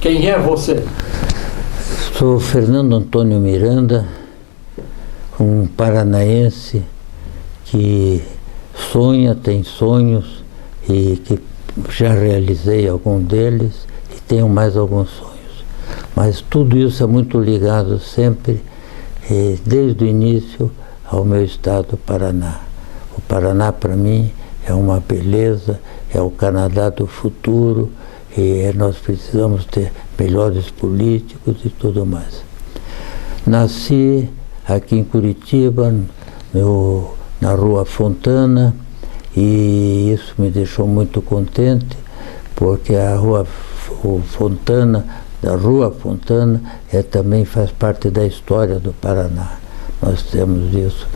Quem é você? Sou Fernando Antônio Miranda, um paranaense que sonha, tem sonhos e que já realizei algum deles e tenho mais alguns sonhos. Mas tudo isso é muito ligado sempre, desde o início, ao meu estado, Paraná. O Paraná, para mim, é uma beleza, é o Canadá do futuro, e nós precisamos ter melhores políticos e tudo mais. Nasci aqui em Curitiba, na Rua Fontana, e isso me deixou muito contente, porque a Rua Fontana, da Rua Fontana, também faz parte da história do Paraná. Nós temos isso,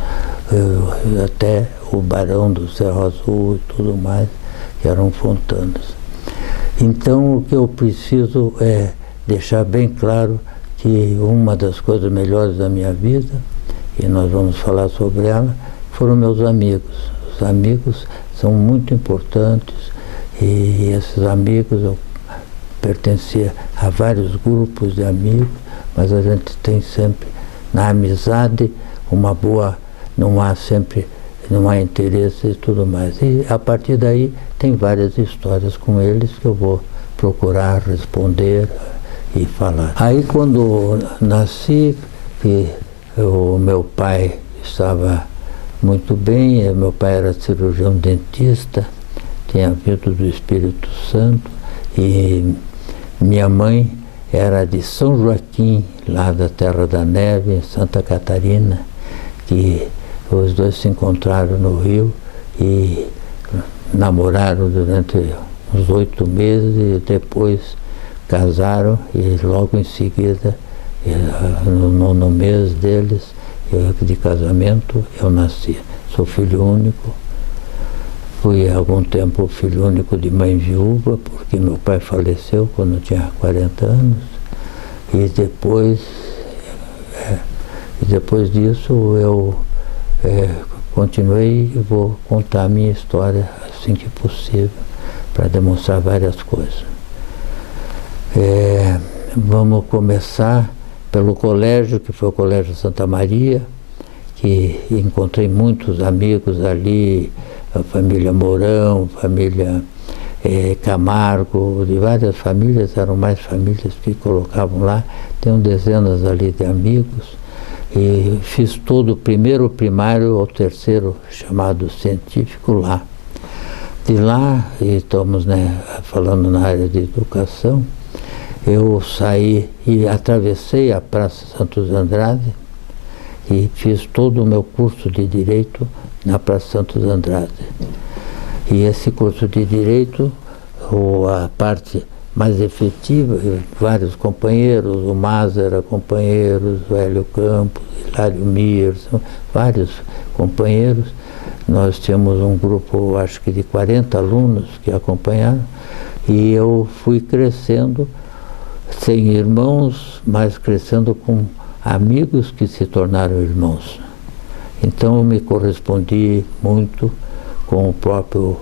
até o Barão do Cerro Azul e tudo mais, que eram fontanas. Então, o que eu preciso é deixar bem claro que uma das coisas melhores da minha vida, e nós vamos falar sobre ela, foram meus amigos. Os amigos são muito importantes e esses amigos, eu pertencia a vários grupos de amigos, mas a gente tem sempre, na amizade, uma boa, não há interesse e tudo mais. E a partir daí tem várias histórias com eles que eu vou procurar responder e falar. Aí quando nasci, o meu pai estava muito bem, meu pai era cirurgião dentista, tinha vindo do Espírito Santo, e minha mãe era de São Joaquim, lá da Terra da Neve, em Santa Catarina, que os dois se encontraram no Rio e namoraram durante uns 8 meses e depois casaram e logo em seguida, no 9º mês deles, de casamento, eu nasci. Sou filho único. Fui há algum tempo filho único de mãe viúva, porque meu pai faleceu quando eu tinha 40 anos. E depois disso eu continuei e vou contar a minha história assim que possível, para demonstrar várias coisas. Vamos começar pelo colégio, que foi o Colégio Santa Maria, que encontrei muitos amigos ali, a família Mourão, família Camargo, de várias famílias, eram mais famílias que colocavam lá, tenho dezenas ali de amigos, e fiz todo o primeiro primário ao 3º, chamado científico, lá. De lá, e estamos falando na área de educação, eu saí e atravessei a Praça Santos Andrade e fiz todo o meu curso de Direito na Praça Santos Andrade. E esse curso de Direito, a parte mais efetiva, vários companheiros, o Maza era companheiro, o Hélio Campos, Hilário Mir, vários companheiros. Nós tínhamos um grupo, acho que de 40 alunos que acompanharam, e eu fui crescendo sem irmãos, mas crescendo com amigos que se tornaram irmãos. Então eu me correspondi muito com o próprio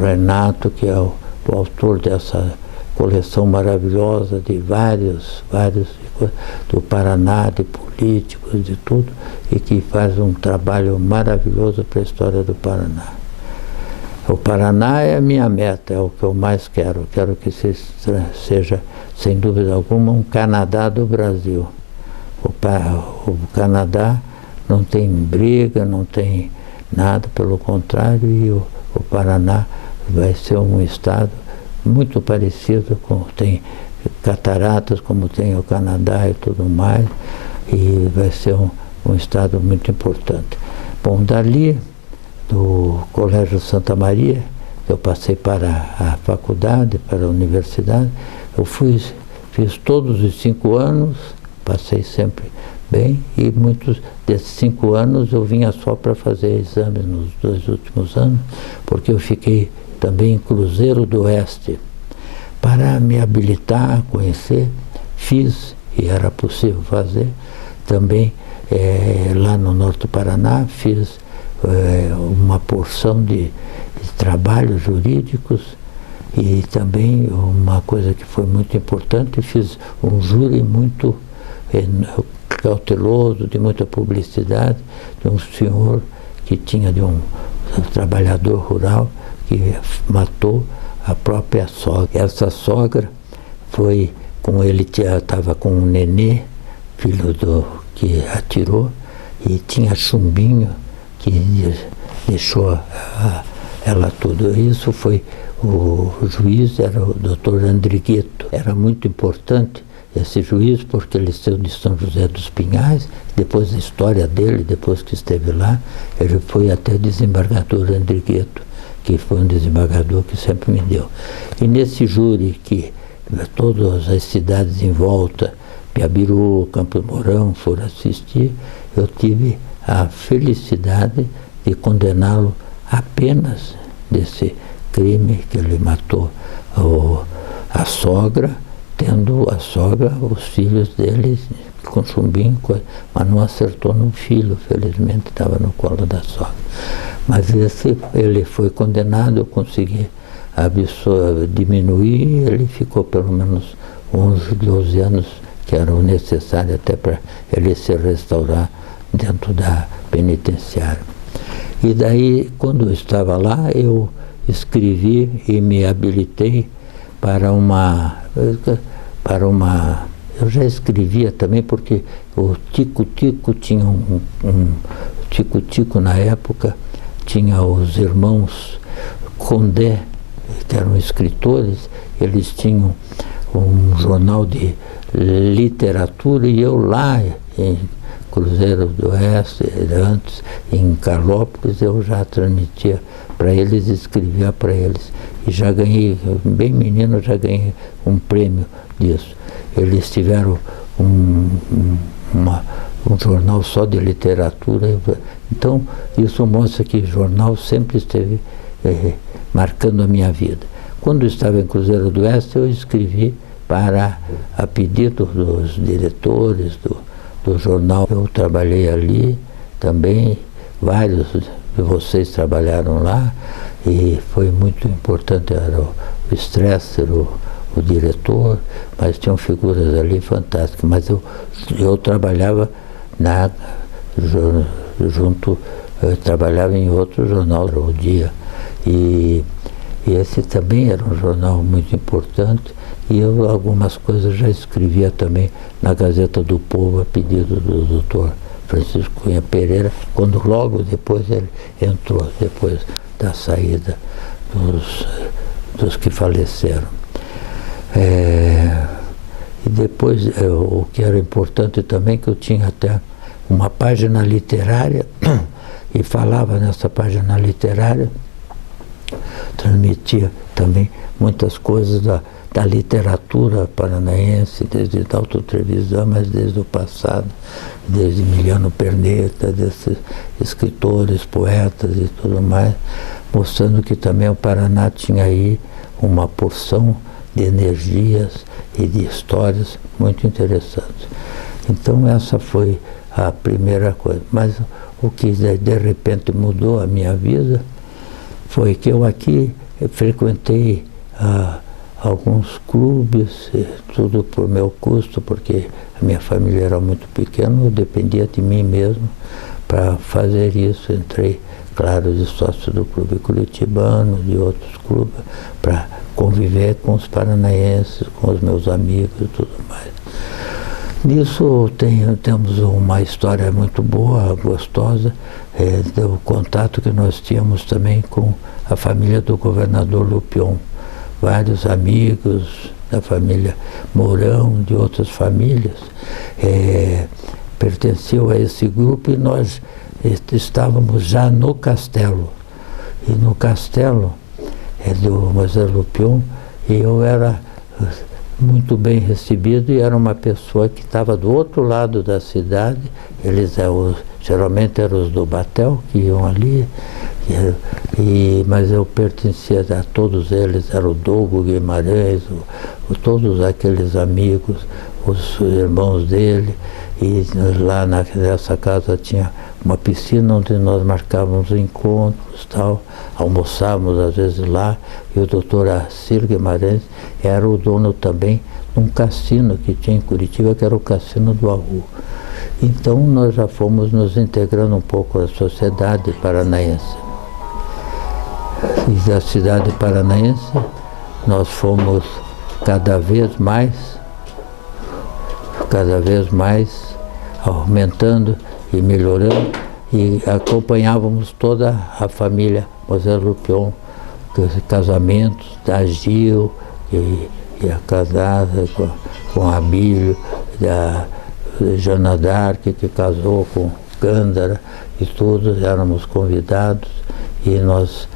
Renato, que é o autor dessa coleção maravilhosa de vários do Paraná, de políticos, de tudo, e que faz um trabalho maravilhoso para a história do Paraná. O Paraná é a minha meta, é o que eu mais quero. Quero que seja, sem dúvida alguma, um Canadá do Brasil. O Canadá não tem briga, não tem nada, pelo contrário, e o Paraná vai ser um estado muito parecido com, tem cataratas como tem o Canadá e tudo mais, e vai ser um estado muito importante. Bom, dali, do Colégio Santa Maria, eu passei para a faculdade, para a universidade, eu fiz todos os 5 anos, passei sempre bem, e muitos desses 5 anos eu vinha só para fazer exames nos 2 últimos anos, porque eu fiquei também em Cruzeiro do Oeste, para me habilitar a conhecer, fiz, e era possível fazer, também lá no norte do Paraná, fiz uma porção de trabalhos jurídicos, E também uma coisa que foi muito importante, fiz um júri muito cauteloso, de muita publicidade, de um senhor que tinha de um trabalhador rural que matou a própria sogra. Essa sogra foi, com ele estava com um nenê, filho do que atirou, e tinha chumbinho que deixou ela tudo. Isso foi, o juiz era o doutor Andrigueto. Era muito importante esse juiz, porque ele saiu de São José dos Pinhais, depois da história dele, depois que esteve lá, ele foi até desembargador Andrigueto, que foi um desembargador que sempre me deu. E nesse júri que todas as cidades em volta, Piabiru, Campo Mourão, foram assistir, eu tive a felicidade de condená-lo apenas desse crime que ele matou a sogra, tendo a sogra, os filhos dele com chumbinho, mas não acertou no filho, felizmente estava no colo da sogra. Mas ele foi condenado, eu consegui diminuir, ele ficou pelo menos 11, 12 anos, que eram necessários até para ele se restaurar dentro da penitenciária. E daí, quando eu estava lá, eu escrevi e me habilitei para uma... Eu já escrevia também, porque o Tico-Tico tinha Tico-Tico na época, tinha os irmãos Condé, que eram escritores, eles tinham um jornal de literatura, e eu lá em Cruzeiro do Oeste, antes em Carlópolis, eu já transmitia para eles, escrevia para eles. E já ganhei, bem menino, já ganhei um prêmio disso. Eles tiveram um jornal só de literatura. Então, isso mostra que o jornal sempre esteve marcando a minha vida. Quando eu estava em Cruzeiro do Oeste, eu escrevi a pedido dos diretores do jornal. Eu trabalhei ali também, vários de vocês trabalharam lá, e foi muito importante. Era o Stresser, o diretor, mas tinham figuras ali fantásticas. Mas eu trabalhava eu trabalhava em outro jornal, O Dia, e esse também era um jornal muito importante, e eu algumas coisas já escrevia também na Gazeta do Povo, a pedido do doutor Francisco Cunha Pereira, quando logo depois ele entrou, depois da saída dos que faleceram. E depois, o que era importante também, que eu tinha até uma página literária, e falava nessa página literária, transmitia também muitas coisas da literatura paranaense, desde Dalton Trevisan, mas desde o passado, desde Emiliano Perneta, desses escritores, poetas e tudo mais, mostrando que também o Paraná tinha aí uma porção de energias e de histórias muito interessantes. Então essa foi a primeira coisa. Mas o que de repente mudou a minha vida foi que eu aqui frequentei alguns clubes, tudo por meu custo, porque a minha família era muito pequena, eu dependia de mim mesmo para fazer isso. Entrei, claro, de sócio do Clube Curitibano, de outros clubes, para conviver com os paranaenses, com os meus amigos e tudo mais. Nisso temos uma história muito boa, gostosa, do contato que nós tínhamos também com a família do governador Lupion. Vários amigos da família Mourão, de outras famílias, pertenciam a esse grupo, e nós estávamos já no castelo. E no castelo do Moisés Lupion, e eu era muito bem recebido, e era uma pessoa que estava do outro lado da cidade. Eles geralmente eram os do Batel que iam ali, mas eu pertencia a todos eles, era o Dogo Guimarães, todos aqueles amigos, os irmãos dele, e lá nessa casa tinha uma piscina onde nós marcávamos encontros, tal, almoçávamos às vezes lá, e o doutor Acir Guimarães era o dono também de um cassino que tinha em Curitiba, que era o Cassino do Arru. Então nós já fomos nos integrando um pouco à sociedade paranaense. E da cidade paranaense nós fomos cada vez mais aumentando e melhorando, e acompanhávamos toda a família Mozart Lupion, casamentos da Gil, e a casada com a Abílio, da Joana d'Arc, que casou com Gândara, e todos éramos convidados, e nós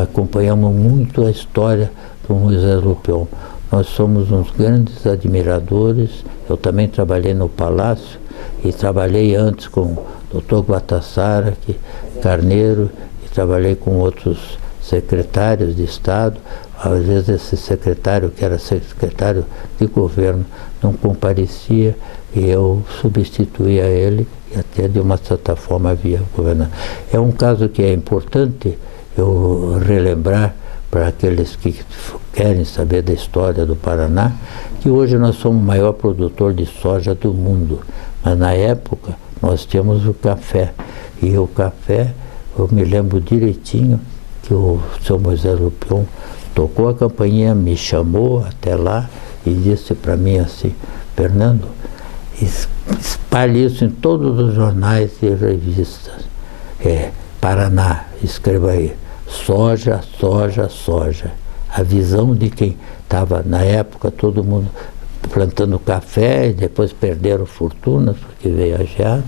acompanhamos muito a história do Mozart Lupion. Nós somos uns grandes admiradores. Eu também trabalhei no Palácio, e trabalhei antes com o Dr. Guatassara Carneiro, e trabalhei com outros secretários de Estado. Às vezes esse secretário, que era secretário de governo, não comparecia, e eu substituía ele, e até de uma certa forma havia governado. É um caso que é importante eu relembrar para aqueles que querem saber da história do Paraná, que hoje nós somos o maior produtor de soja do mundo. Mas na época nós tínhamos o café, e o café, eu me lembro direitinho que o seu Mozart Lupion tocou a campainha, me chamou até lá e disse para mim assim: Fernando, espalhe isso em todos os jornais e revistas. Paraná, escreva aí, soja, soja, soja. A visão de quem estava na época, todo mundo plantando café, e depois perderam fortunas porque viajaram,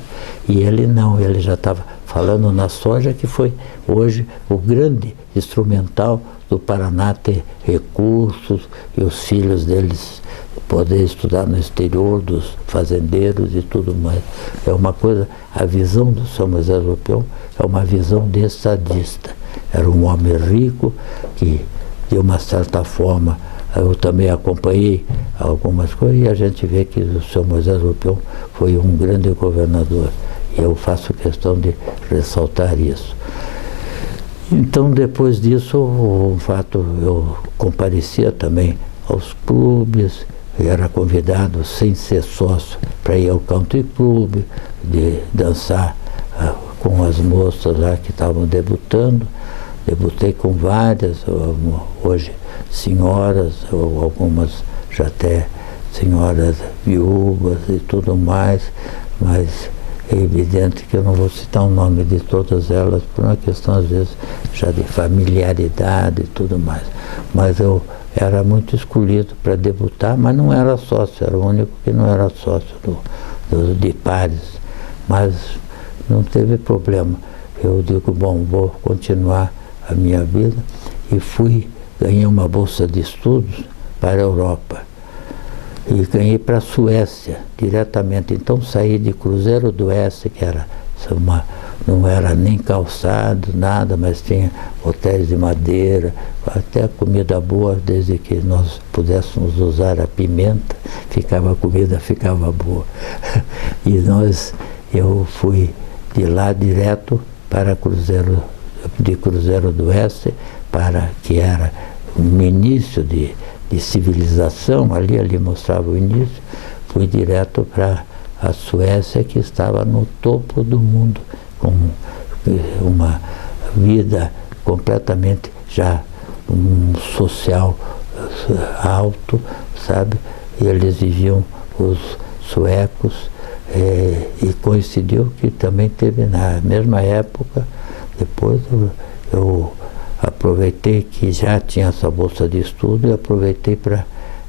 e ele não, ele já estava falando na soja, que foi hoje o grande instrumental do Paraná ter recursos, e os filhos deles poder estudar no exterior, dos fazendeiros e tudo mais. É uma coisa, a visão do São Mozart Lupion é uma visão de estadista. Era um homem rico que, de uma certa forma, eu também acompanhei algumas coisas, e a gente vê que o São Mozart Lupion foi um grande governador. E eu faço questão de ressaltar isso. Então, depois disso, o fato, eu comparecia também aos clubes, era convidado, sem ser sócio, para ir ao country club, de dançar com as moças lá que estavam debutando. Debutei com várias, hoje senhoras, ou algumas já até senhoras viúvas e tudo mais, mas é evidente que eu não vou citar o nome de todas elas, por uma questão, às vezes, já de familiaridade e tudo mais. Mas eu era muito escolhido para debutar, mas não era sócio, era o único que não era sócio de pares. Mas não teve problema. Eu digo, bom, vou continuar a minha vida, e ganhei uma bolsa de estudos para a Europa. E ganhei para a Suécia, diretamente. Então saí de Cruzeiro do Oeste, que era não era nem calçado, nada, mas tinha hotéis de madeira, até comida boa, desde que nós pudéssemos usar a pimenta, a comida ficava boa. E eu fui de lá direto para de Cruzeiro do Oeste, que era um início de civilização, ali mostrava o início. Fui direto para a Suécia, que estava no topo do mundo, com uma vida completamente já um social alto, sabe? E eles viviam, os suecos, e coincidiu que também teve na mesma época. Depois eu aproveitei que já tinha essa bolsa de estudo, e aproveitei para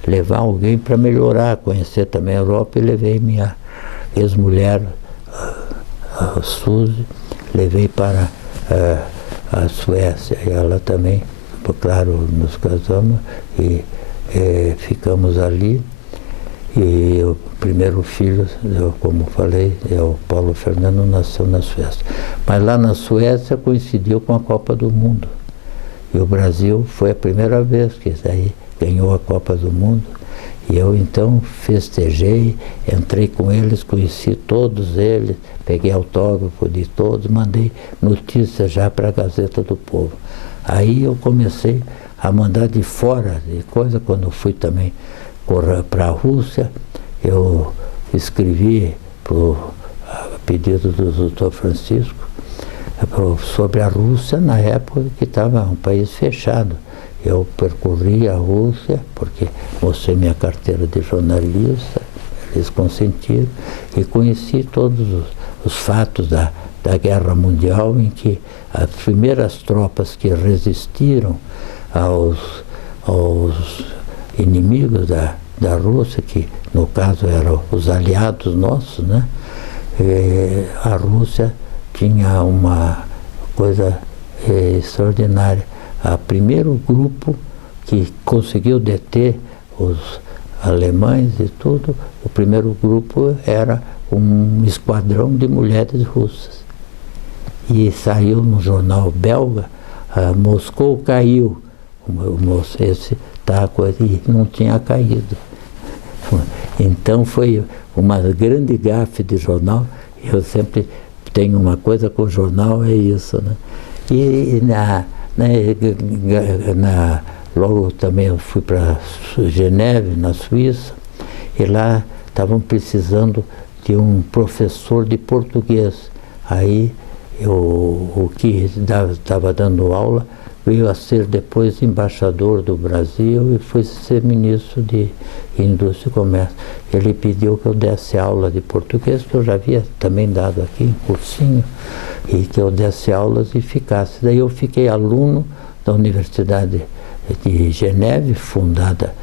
levar alguém para melhorar, conhecer também a Europa, e levei minha ex-mulher, a Suzy, levei para a Suécia, e ela também, claro, nos casamos e ficamos ali. E o primeiro filho, como falei, o Paulo Fernando, nasceu na Suécia. Mas lá na Suécia coincidiu com a Copa do Mundo. E o Brasil foi a primeira vez que daí ganhou a Copa do Mundo. E eu então festejei, entrei com eles, conheci todos eles, peguei autógrafo de todos, mandei notícia já para a Gazeta do Povo. Aí eu comecei a mandar de fora de coisa, quando eu fui também para a Rússia, eu escrevi a pedido do Dr. Francisco sobre a Rússia na época que estava um país fechado. Eu percorri a Rússia, porque mostrei minha carteira de jornalista, eles consentiram, e conheci todos os fatos da Guerra Mundial, em que as primeiras tropas que resistiram aos inimigos da Rússia, que no caso eram os aliados nossos, né? A Rússia tinha uma coisa extraordinária. O primeiro grupo que conseguiu deter os alemães e tudo, o primeiro grupo era um esquadrão de mulheres russas. E saiu no jornal belga, Moscou caiu. Esse taco aí não tinha caído. Então foi uma grande gafe de jornal. Eu sempre tenho uma coisa com o jornal, é isso, né? E logo também eu fui para Geneve, na Suíça, e lá estavam precisando de um professor de português. Aí o que estava dando aula veio a ser depois embaixador do Brasil e foi ser ministro de Indústria e Comércio. Ele pediu que eu desse aula de português, que eu já havia também dado aqui em cursinho, e que eu desse aulas e ficasse. Daí eu fiquei aluno da Universidade de Geneve, fundada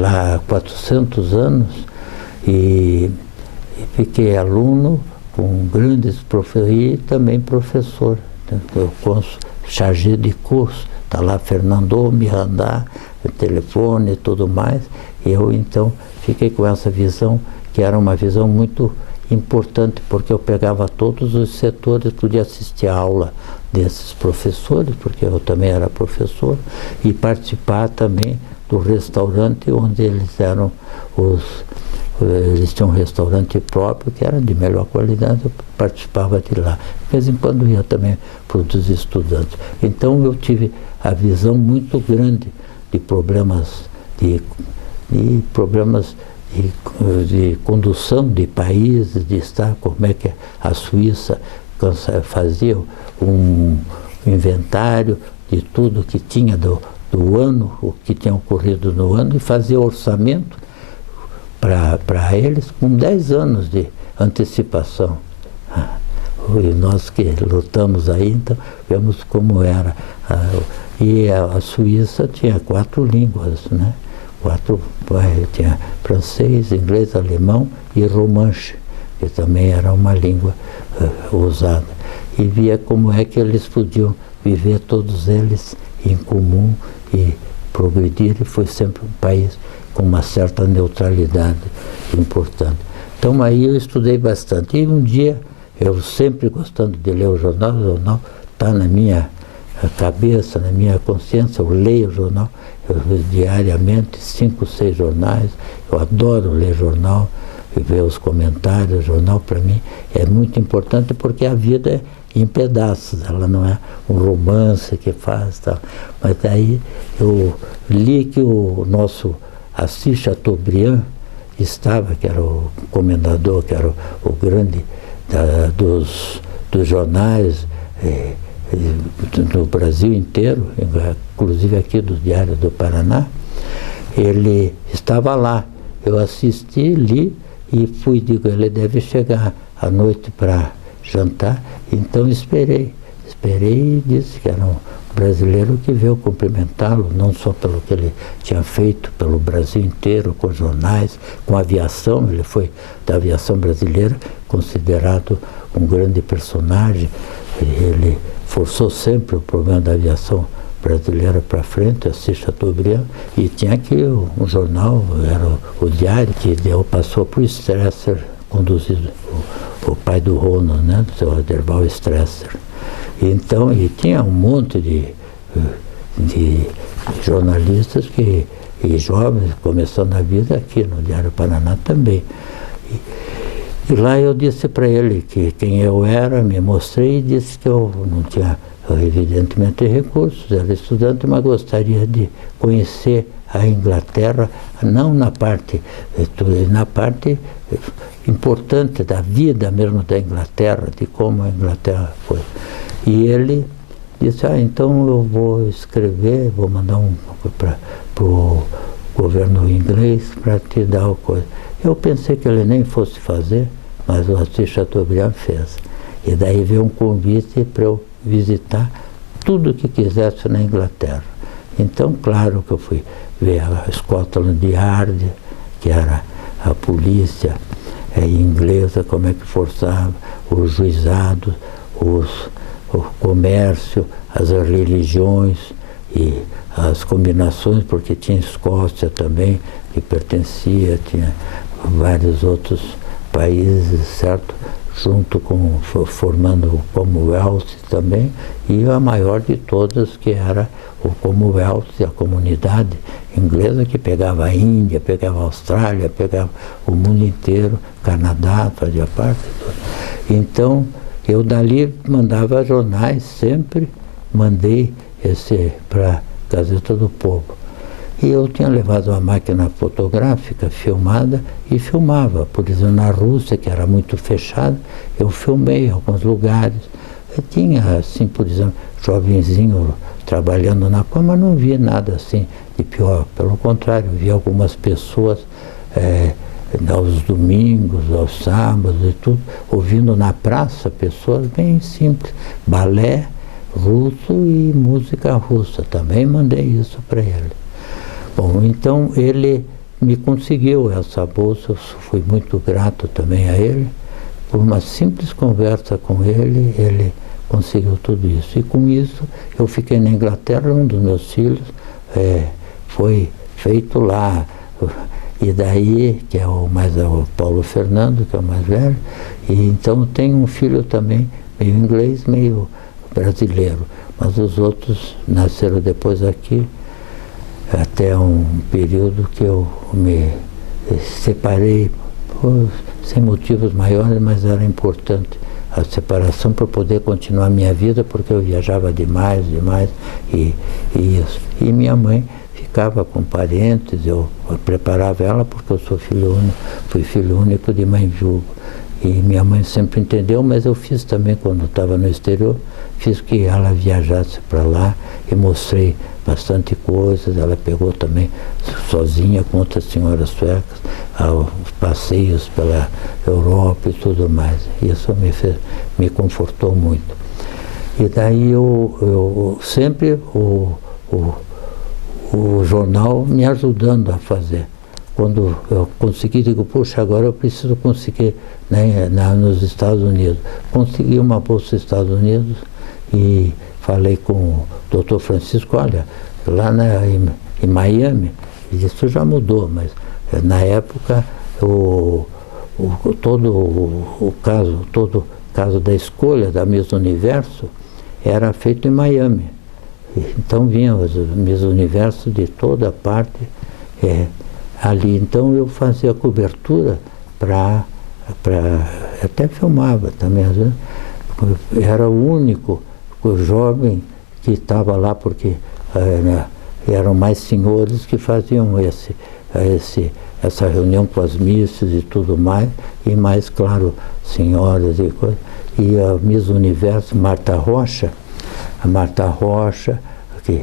lá há 400 anos, e fiquei aluno com grandes professores e também professor. Eu chargé de curso, está lá Fernando Miranda, telefone e tudo mais. Eu então fiquei com essa visão, que era uma visão muito importante, porque eu pegava todos os setores, podia assistir a aula desses professores, porque eu também era professor, e participar também do restaurante onde eles eram eles tinham um restaurante próprio que era de melhor qualidade, eu participava de lá. De vez em quando ia também para os estudantes. Então eu tive a visão muito grande de problemas de condução de países, de estar, como é que a Suíça fazia um inventário de tudo que tinha do ano, o que tinha ocorrido no ano, e fazia orçamento para eles com 10 anos de antecipação. E nós que lutamos aí, então, vemos como era. E a Suíça tinha 4 línguas, né? Tinha francês, inglês, alemão e romanche, que também era uma língua usada. E via como é que eles podiam viver todos eles em comum e progredir, e foi sempre um país com uma certa neutralidade importante. Então aí eu estudei bastante. E um dia, eu sempre gostando de ler o jornal está na minha cabeça, na minha consciência, eu leio o jornal, diariamente, 5, 6 jornais, eu adoro ler jornal e ver os comentários. O jornal para mim é muito importante, porque a vida é em pedaços, ela não é um romance que faz, tal. Mas daí eu li que o nosso Assis Chateaubriand estava, que era o comendador, que era o grande dos jornais no Brasil inteiro, inclusive aqui do Diário do Paraná. Ele estava lá, eu assisti, li e fui, digo, ele deve chegar à noite para jantar, então esperei e disse que era um brasileiro que veio cumprimentá-lo, não só pelo que ele tinha feito pelo Brasil inteiro, com jornais, com aviação. Ele foi da aviação brasileira, considerado um grande personagem. Ele forçou sempre o problema da aviação brasileira para frente, Assis Chateaubriand, e tinha aqui um jornal, era o Diário, que passou por Stresser, conduzido, o pai do Ronald, né, do seu Aderbal Stresser. Então, e tinha um monte de jornalistas que e jovens, começando a vida aqui no Diário Paraná também. E lá eu disse para ele que quem eu era, me mostrei e disse que eu não tinha, evidentemente, recursos, era estudante, mas gostaria de conhecer a Inglaterra, não na parte importante da vida mesmo da Inglaterra, de como a Inglaterra foi. E ele disse, então eu vou escrever, vou mandar para o governo inglês para te dar o coisa. Eu pensei que ele nem fosse fazer, mas o Assis Chateaubriand fez. E daí veio um convite para eu visitar tudo o que quisesse na Inglaterra. Então, claro que eu fui ver a Scotland Yard, que era a polícia inglesa, como é que forçava, os juizados, o comércio, as religiões e as combinações, porque tinha Escócia também, que pertencia, tinha vários outros países, certo? Junto com, formando o Commonwealth também, e a maior de todas, que era o Commonwealth, a comunidade inglesa, que pegava a Índia, pegava a Austrália, pegava o mundo inteiro, Canadá, fazia parte. Então, eu dali mandava jornais, sempre mandei esse para a Gazeta do Povo. E eu tinha levado uma máquina fotográfica filmada e filmava. Por exemplo, na Rússia, que era muito fechada, eu filmei alguns lugares. Eu tinha, assim, por exemplo, jovenzinho trabalhando na cama, mas não vi nada assim de pior. Pelo contrário, vi algumas pessoas aos domingos, aos sábados e tudo, ouvindo na praça pessoas bem simples, balé russo e música russa. Também mandei isso para ele. Bom, então ele me conseguiu essa bolsa, eu fui muito grato também a ele. Por uma simples conversa com ele, ele conseguiu tudo isso. E com isso eu fiquei na Inglaterra, um dos meus filhos foi feito lá. E daí, que é o Paulo Fernando, que é o mais velho, e então tem um filho também, meio inglês, meio brasileiro. Mas os outros nasceram depois aqui, até um período que eu me separei, sem motivos maiores, mas era importante a separação para poder continuar a minha vida, porque eu viajava demais, e isso. E minha mãe ficava com parentes, eu preparava ela, porque eu sou fui filho único de mãe viúva. E minha mãe sempre entendeu, mas eu fiz também, quando estava no exterior, fiz que ela viajasse para lá e mostrei bastante coisas. Ela pegou também, sozinha, com outras senhoras suecas, os passeios pela Europa e tudo mais. Isso me confortou muito. E daí eu sempre, o jornal me ajudando a fazer. Quando eu consegui, digo, puxa, agora eu preciso conseguir, né, nos Estados Unidos. Consegui uma bolsa nos Estados Unidos e falei com o Dr. Francisco, olha, lá em Miami, isso já mudou, mas na época todo o caso da escolha da Miss Universo era feito em Miami. Então vinham os Miss Universo de toda parte ali. Então eu fazia cobertura até filmava também, às vezes. Era o único jovem que estava lá, porque eram mais senhores que faziam essa reunião com as missas e tudo mais, e mais, claro, senhoras e coisas. E a Miss Universo, Marta Rocha, que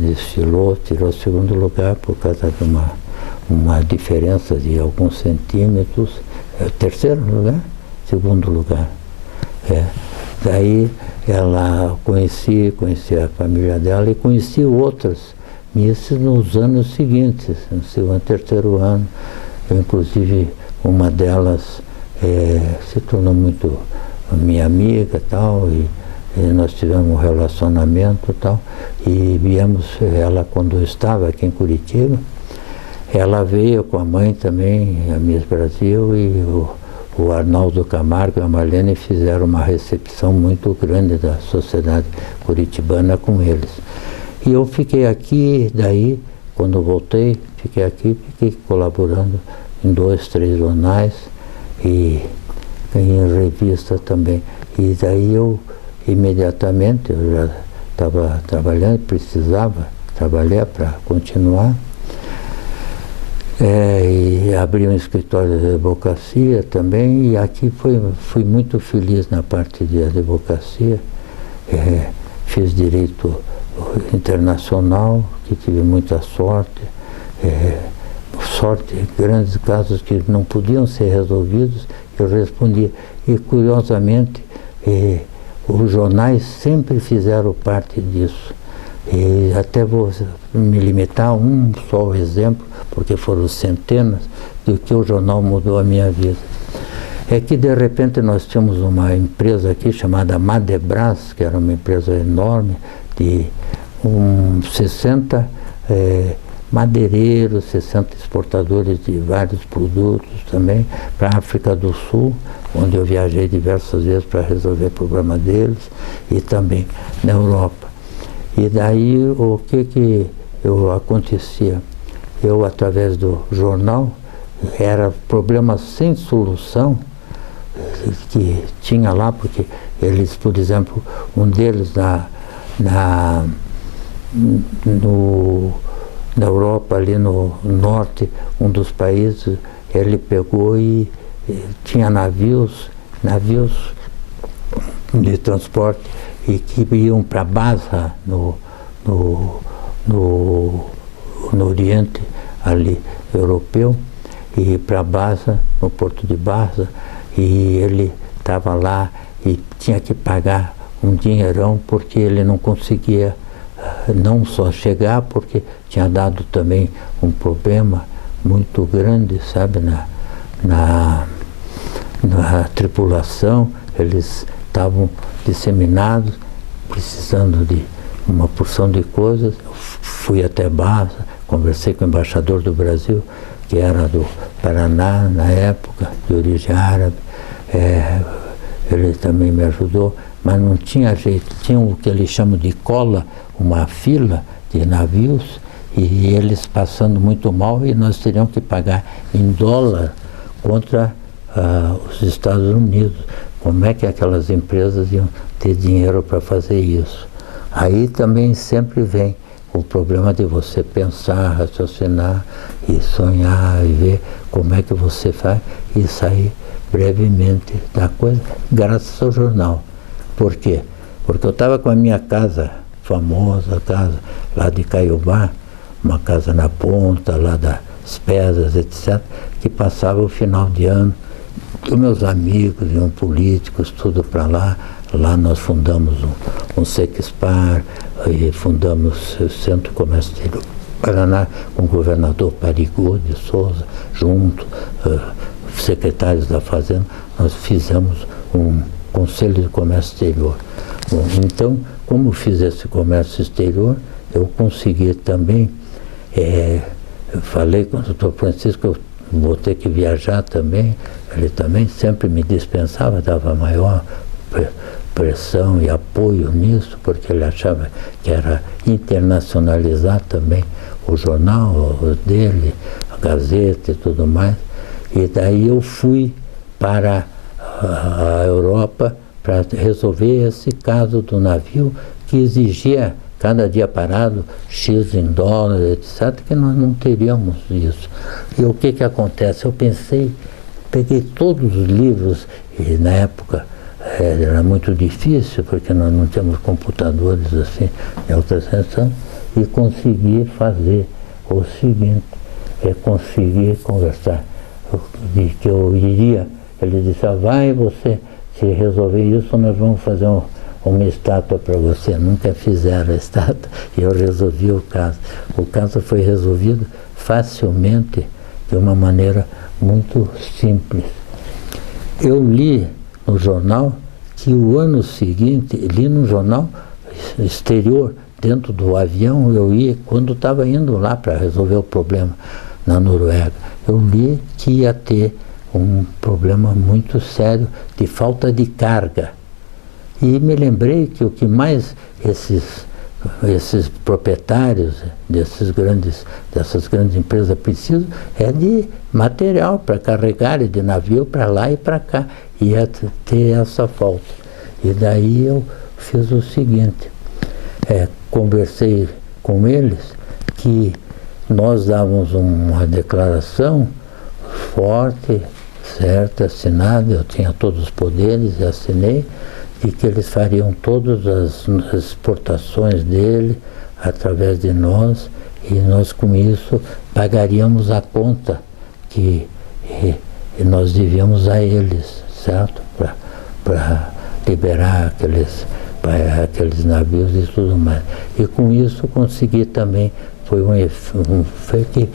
desfilou, tirou o segundo lugar por causa de uma diferença de alguns centímetros. Terceiro lugar? Segundo lugar. Daí ela conheci a família dela e conheci outras misses nos anos seguintes, no segundo, terceiro ano. Eu, inclusive, uma delas se tornou muito minha amiga tal, e nós tivemos um relacionamento tal, e viemos, ela quando eu estava aqui em Curitiba, ela veio com a mãe também, a Miss Brasil, e o Arnaldo Camargo e a Marlene fizeram uma recepção muito grande da sociedade curitibana com eles. E eu fiquei aqui, daí quando voltei, fiquei aqui, fiquei colaborando em 2, 3 jornais e em revista também. E daí eu, imediatamente, eu já estava trabalhando, precisava trabalhar para continuar. E abri um escritório de advocacia também, e aqui fui muito feliz na parte de advocacia. Fiz direito internacional, que tive muita sorte, grandes casos que não podiam ser resolvidos, eu respondia. E curiosamente, os jornais sempre fizeram parte disso. E até vou me limitar a um só exemplo, porque foram centenas, do que o jornal mudou a minha vida. É que de repente nós tínhamos uma empresa aqui chamada Madebras, que era uma empresa enorme, de 60 madeireiros, 60 exportadores de vários produtos também, para a África do Sul, onde eu viajei diversas vezes para resolver o problema deles, e também na Europa. E daí o que acontecia? Eu, através do jornal, era problema sem solução que tinha lá, porque eles, por exemplo, um deles na Europa, ali no norte, um dos países, ele pegou e tinha navios de transporte e que iam para Basra, no Oriente ali europeu, e para Basra, no porto de Basra, e ele estava lá e tinha que pagar um dinheirão porque ele não conseguia não só chegar, porque tinha dado também um problema muito grande, sabe, na tripulação. Eles estavam disseminados, precisando de uma porção de coisas. Eu fui até Basra, conversei com o embaixador do Brasil, que era do Paraná na época, de origem árabe. Ele também me ajudou, mas não tinha jeito. Tinha o que eles chamam de cola, uma fila de navios, e eles passando muito mal, e nós teríamos que pagar em dólar contra os Estados Unidos. Como é que aquelas empresas iam ter dinheiro para fazer isso? Aí também sempre vem o problema de você pensar, raciocinar e sonhar e ver como é que você faz e sair brevemente da coisa, graças ao jornal. Por quê? Porque eu estava com a minha casa, famosa casa lá de Caiobá, uma casa na ponta, lá das pedras, etc., que passava o final de ano. Os meus amigos, iam políticos, tudo para lá. Lá nós fundamos um Sexpar, e fundamos o Centro Comércio Exterior Paraná, com o governador Parigot de Souza, junto, secretários da Fazenda. Nós fizemos um Conselho de Comércio Exterior. Bom, então, como fiz esse comércio exterior, eu consegui também, eu falei com o doutor Francisco, eu vou ter que viajar também. Ele também sempre me dispensava, dava maior pressão e apoio nisso, porque ele achava que era internacionalizar também o jornal dele, a Gazeta e tudo mais. E daí eu fui para a Europa para resolver esse caso do navio, que exigia, cada dia parado, X em dólares, etc., que nós não teríamos isso. E o que acontece? Eu peguei todos os livros, e na época era muito difícil, porque nós não tínhamos computadores assim de alta tensão, e consegui fazer o seguinte, consegui conversar, de que eu iria. Ele disse: vai você, se resolver isso, nós vamos fazer uma estátua para você. Nunca fizeram a estátua, e eu resolvi o caso. O caso foi resolvido facilmente, de uma maneira muito simples. Eu li no jornal que o ano seguinte, li no jornal exterior, dentro do avião, eu ia, quando estava indo lá para resolver o problema na Noruega, eu li que ia ter um problema muito sério de falta de carga. E me lembrei que o que mais esses esses proprietários dessas grandes empresas precisam de material para carregar de navio para lá e para cá, e ter essa falta. E daí eu fiz o seguinte, conversei com eles que nós dávamos uma declaração forte, certa, assinada, eu tinha todos os poderes e assinei, e que eles fariam todas as exportações dele através de nós, e nós com isso pagaríamos a conta que nós devíamos a eles, certo? Para liberar aqueles navios e tudo mais. E com isso consegui também, foi um feito que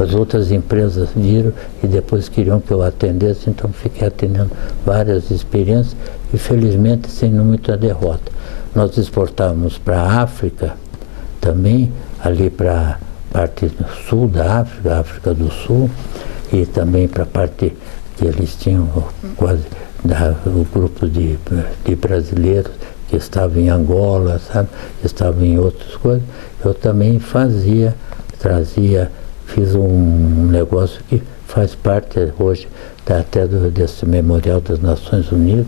as outras empresas viram e depois queriam que eu atendesse, então fiquei atendendo várias experiências e felizmente sem muita derrota. Nós exportávamos para a África também, ali para a parte sul da África, África do Sul, e também para a parte que eles tinham quase o grupo de brasileiros que estavam em Angola, sabe? Estavam em outras coisas. Eu também fiz um negócio que faz parte hoje até desse Memorial das Nações Unidas,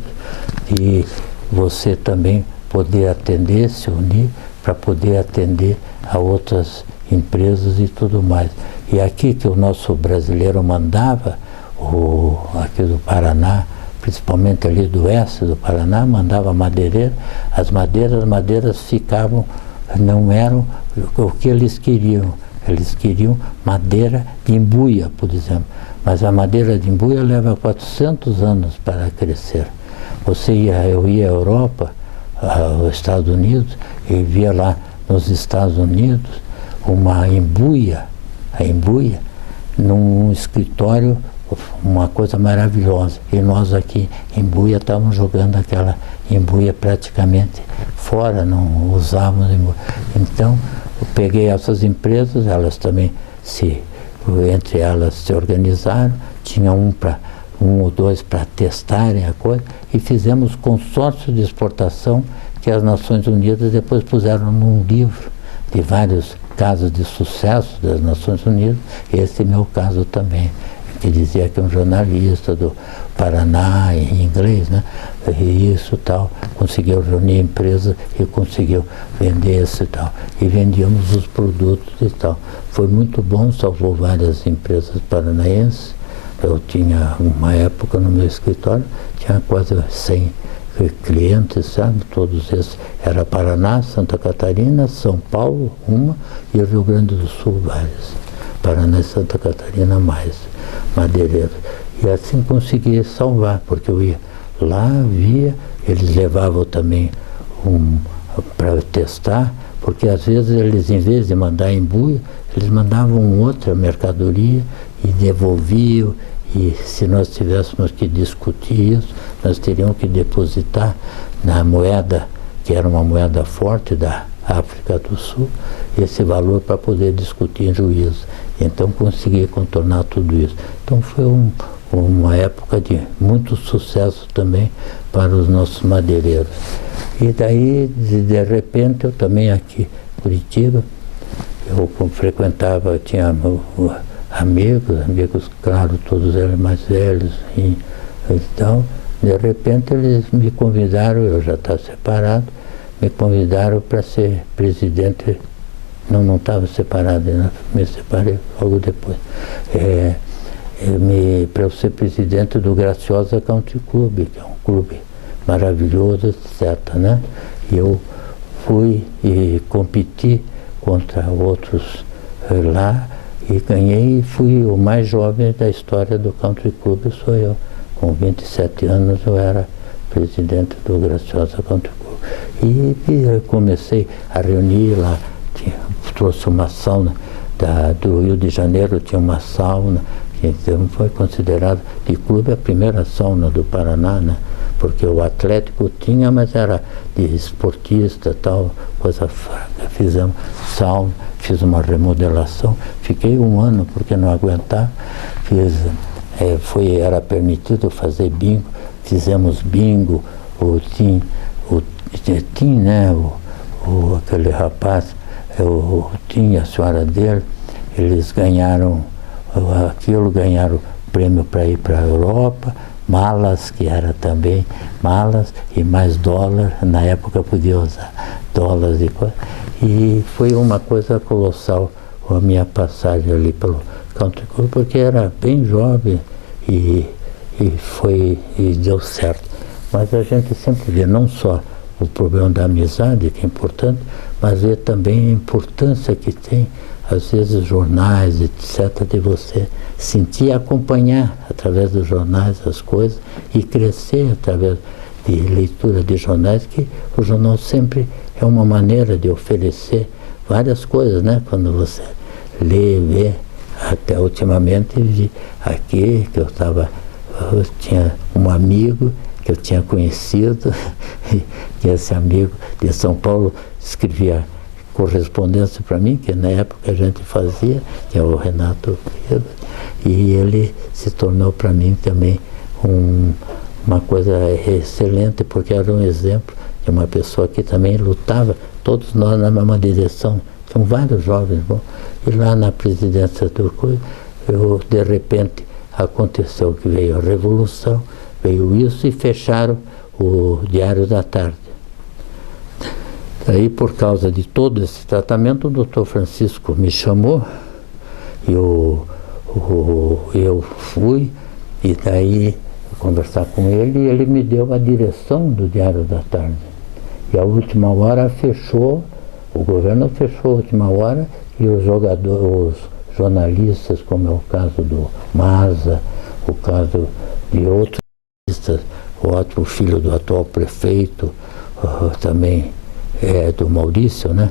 e você também poder atender, se unir, para poder atender a outras empresas e tudo mais. E aqui que o nosso brasileiro mandava, aqui do Paraná, principalmente ali do oeste do Paraná, mandava madeireiro, as madeiras ficavam, não eram o que eles queriam. Eles queriam madeira de embuia, por exemplo. Mas a madeira de embuia leva 400 anos para crescer. Eu ia à Europa, aos Estados Unidos, e via lá nos Estados Unidos uma embuia, num escritório, uma coisa maravilhosa. E nós aqui em Buia estávamos jogando aquela embuia praticamente fora, não usávamos embuia. Então, eu peguei essas empresas, elas também entre elas se organizaram, tinha um ou dois para testarem a coisa, e fizemos consórcio de exportação que as Nações Unidas depois puseram num livro de vários casos de sucesso das Nações Unidas, esse é meu caso também, que dizia que um jornalista do Paraná, em inglês, né? E isso tal, conseguiu reunir empresas e conseguiu vender esse tal. E vendíamos os produtos e tal. Foi muito bom, salvou várias empresas paranaenses. Eu tinha, uma época no meu escritório, tinha quase 100 clientes, sabe? Todos esses. Era Paraná, Santa Catarina, São Paulo, uma, e o Rio Grande do Sul, várias. Paraná e Santa Catarina, mais madeireiros. E assim consegui salvar, porque eu ia lá, via, eles levavam também para testar, porque às vezes eles, em vez de mandar embuia, eles mandavam outra mercadoria e devolviam, e se nós tivéssemos que discutir isso, nós teríamos que depositar na moeda, que era uma moeda forte da África do Sul, esse valor para poder discutir em juízo. Então consegui contornar tudo isso. Então foi uma época de muito sucesso também para os nossos madeireiros. E daí, de repente, eu também aqui em Curitiba, eu frequentava, tinha amigos, claro, todos eles mais velhos, e então, de repente eles me convidaram, eu já estava separado, me convidaram para ser presidente. Não estava separado, me separei logo depois. Para eu ser presidente do Graciosa Country Club, que é um clube maravilhoso, etc. Né? E eu fui e competi contra outros lá e ganhei, e fui o mais jovem da história do Country Club, sou eu. Com 27 anos eu era presidente do Graciosa Country Club. E comecei a reunir lá, trouxe uma sauna do Rio de Janeiro, tinha uma sauna, que então foi considerada de clube a primeira sauna do Paraná, né? Porque o Atlético tinha, mas era de esportista, tal, coisa fraca. Fizemos sauna, fiz uma remodelação, fiquei um ano porque não aguentava, era permitido fazer bingo, fizemos bingo, o Tim, né? aquele rapaz, tinha a senhora dele, eles ganharam ganharam prêmio para ir para a Europa, malas, que era também malas, e mais dólar, na época podia usar dólares e coisa. E foi uma coisa colossal a minha passagem ali pelo Country Club, porque era bem jovem e deu certo. Mas a gente sempre vê não só o problema da amizade, que é importante, mas vê também a importância que tem, às vezes, jornais, etc., de você sentir e acompanhar através dos jornais as coisas e crescer através de leitura de jornais, que o jornal sempre é uma maneira de oferecer várias coisas, né? Quando você lê, vê, até ultimamente vi aqui que eu tinha um amigo que eu tinha conhecido, que esse amigo de São Paulo escrevia correspondência para mim, que na época a gente fazia, que é o Renato Pedro, e ele se tornou para mim também uma coisa excelente, porque era um exemplo de uma pessoa que também lutava, todos nós na mesma direção, são vários jovens, bom, e lá na presidência do CUI, de repente aconteceu que veio a Revolução, veio isso e fecharam o Diário da Tarde. Daí, por causa de todo esse tratamento, o doutor Francisco me chamou, eu fui, e daí conversar com ele, e ele me deu a direção do Diário da Tarde. E a última hora fechou, o governo fechou a última hora, e os jornalistas, como é o caso do Maza, o caso de outros jornalistas, o filho do atual prefeito, também do Maurício, né?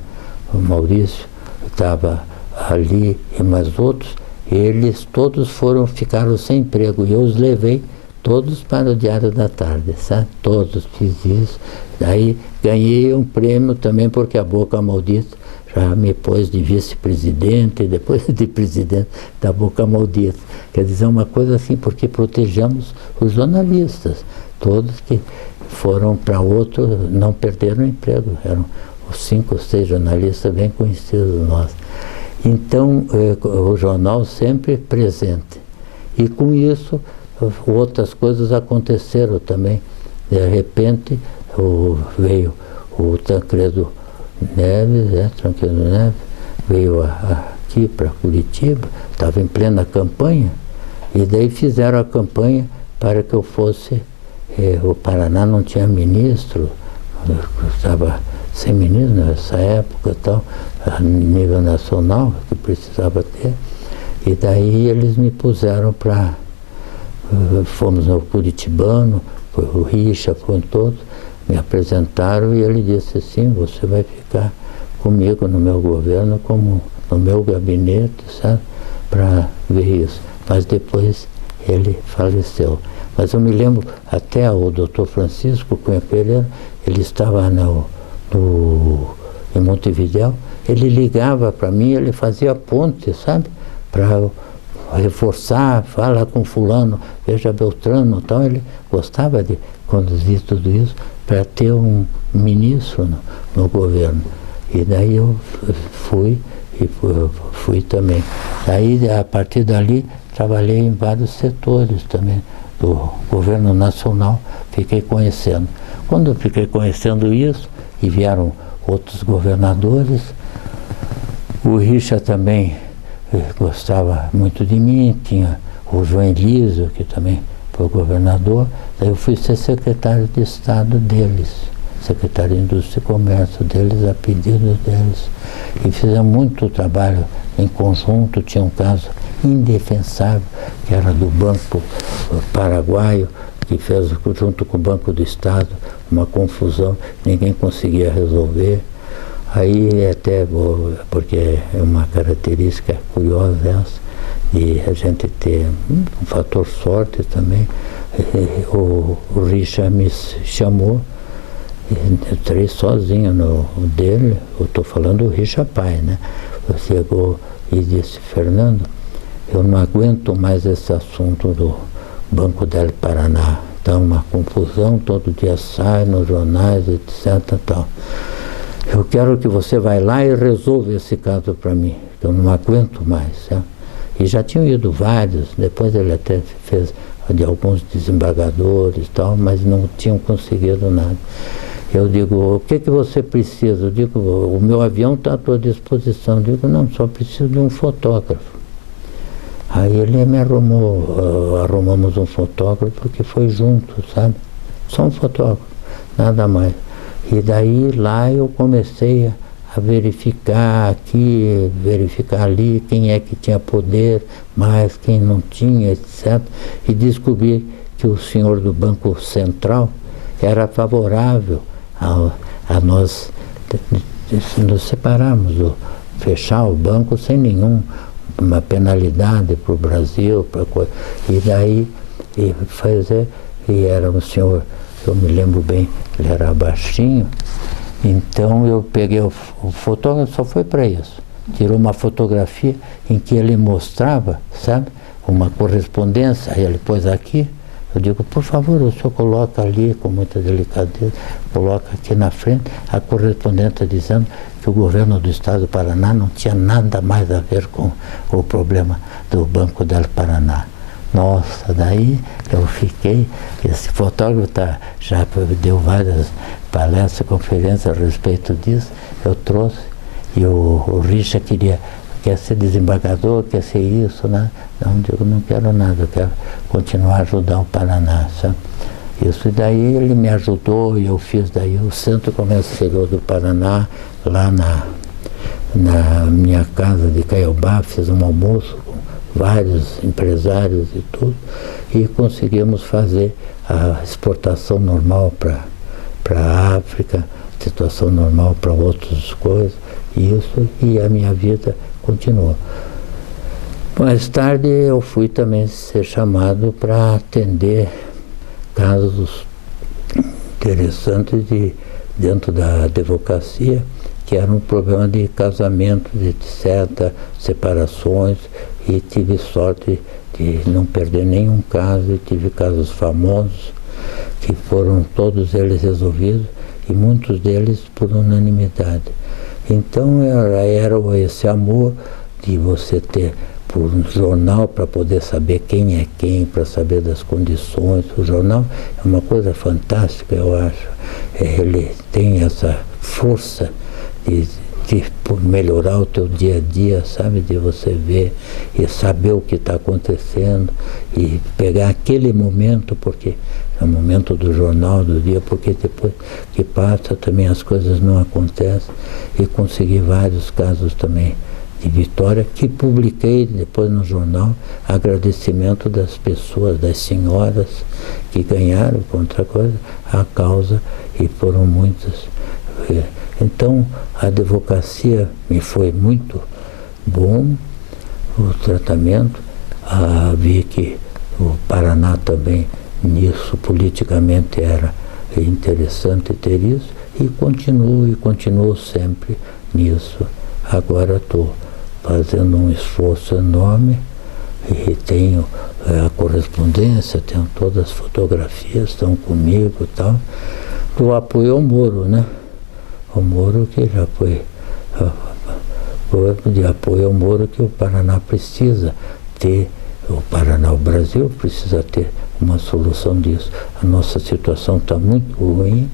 O Maurício estava ali e mais outros, eles todos ficaram sem emprego, e eu os levei todos para o Diário da Tarde, sabe? Todos fiz isso. Daí ganhei um prêmio também, porque a Boca Maldita já me pôs de vice-presidente, e depois de presidente da Boca Maldita. Quer dizer, uma coisa assim, porque protegemos os jornalistas, todos que foram para outro, não perderam o emprego, eram os 5 ou 6 jornalistas bem conhecidos nossos. Então, o jornal sempre presente. E com isso, outras coisas aconteceram também. De repente, veio o Tancredo Neves, veio aqui para Curitiba, estava em plena campanha, e daí fizeram a campanha para que eu fosse. O Paraná não tinha ministro, estava sem ministro nessa época, tal, a nível nacional, que precisava ter, e daí eles me puseram para. Fomos no Curitibano, foi o Richa, foram todos, me apresentaram, e ele disse assim: você vai ficar comigo no meu governo, como no meu gabinete, sabe, para ver isso. Mas depois ele faleceu. Mas eu me lembro, até o doutor Francisco Cunha Pereira, ele estava em Montevidéu, ele ligava para mim, ele fazia ponte, sabe, para reforçar, fala com fulano, veja Beltrano, então ele gostava de conduzir tudo isso para ter um ministro no governo. E daí eu fui também. Daí, a partir dali, trabalhei em vários setores também do governo nacional, fiquei conhecendo. Quando eu fiquei conhecendo isso, e vieram outros governadores, o Richa também gostava muito de mim, tinha o João Elísio, que também foi governador, daí eu fui ser secretário de Estado deles, secretário de Indústria e Comércio deles, a pedido deles. E fizemos muito trabalho em conjunto, tinha um caso indefensável, que era do Banco Paraguaio, que fez, junto com o Banco do Estado, uma confusão, ninguém conseguia resolver. Aí até, porque é uma característica curiosa essa, de a gente ter um fator sorte também, o Richa me chamou, eu entrei sozinho no dele, eu estou falando do Richa pai, né? Chegou e disse: Fernando, eu não aguento mais esse assunto do Banco del Paraná, está uma confusão, todo dia sai nos jornais, etc. Tal. eu quero que você vá lá e resolva esse caso para mim, que eu não aguento mais. Sabe? E já tinham ido vários, depois ele até fez de alguns desembargadores e tal, mas não tinham conseguido nada. Eu digo, o que você precisa? Eu digo, o meu avião está à tua disposição. Eu digo, não, só preciso de um fotógrafo. Aí ele me arrumamos um fotógrafo que foi junto, sabe? Só um fotógrafo, nada mais. E daí lá eu comecei a verificar aqui, verificar ali, quem é que tinha poder, mais quem não tinha, etc. E descobri que o senhor do Banco Central era favorável a nós nos separarmos, fechar o banco sem nenhuma penalidade para o Brasil, e daí e era um senhor, eu me lembro bem, ele era baixinho, então eu peguei o fotógrafo, só foi para isso. Tirou uma fotografia em que ele mostrava, sabe, uma correspondência, aí ele pôs aqui. Eu digo, por favor, o senhor coloca ali, com muita delicadeza, coloca aqui na frente a correspondência dizendo que o governo do estado do Paraná não tinha nada mais a ver com o problema do Banco do Paraná. Nossa, daí eu fiquei, esse fotógrafo já deu várias palestras, conferências a respeito disso, eu trouxe, e o Richa quer ser desembargador, quer ser isso, né? Não, digo, não quero nada, eu quero continuar a ajudar o Paraná, sabe? Isso, e daí ele me ajudou, e eu fiz daí o Centro Comércio Exterior do Paraná, lá na minha casa de Caiobá, fiz um almoço com vários empresários e tudo, e conseguimos fazer a exportação normal para a África, situação normal para outras coisas, isso, e a minha vida continuou. Mais tarde eu fui também ser chamado para atender casos interessantes dentro da advocacia, que era um problema de casamento, etc., separações, e tive sorte de não perder nenhum caso, e tive casos famosos, que foram todos eles resolvidos, e muitos deles por unanimidade. Então era esse amor de você ter por um jornal para poder saber quem é quem, para saber das condições. O jornal é uma coisa fantástica, eu acho. Ele tem essa força de melhorar o teu dia a dia, sabe? De você ver e saber o que está acontecendo e pegar aquele momento, porque é o momento do jornal, do dia, porque depois que passa também as coisas não acontecem, e consegui vários casos também de vitória, que publiquei depois no jornal, agradecimento das pessoas, das senhoras que ganharam, por outra coisa, a causa, e foram muitas. Então, a advocacia me foi muito bom, o tratamento, vi que o Paraná também, nisso, politicamente, era interessante ter isso, e continuo sempre nisso. Agora estou fazendo um esforço enorme, e tenho a correspondência, tenho todas as fotografias, estão comigo e tal, do apoio ao Moro, né? O Moro que já foi de apoio ao Moro, que o Paraná precisa ter, o Brasil precisa ter uma solução disso. A nossa situação está muito ruim,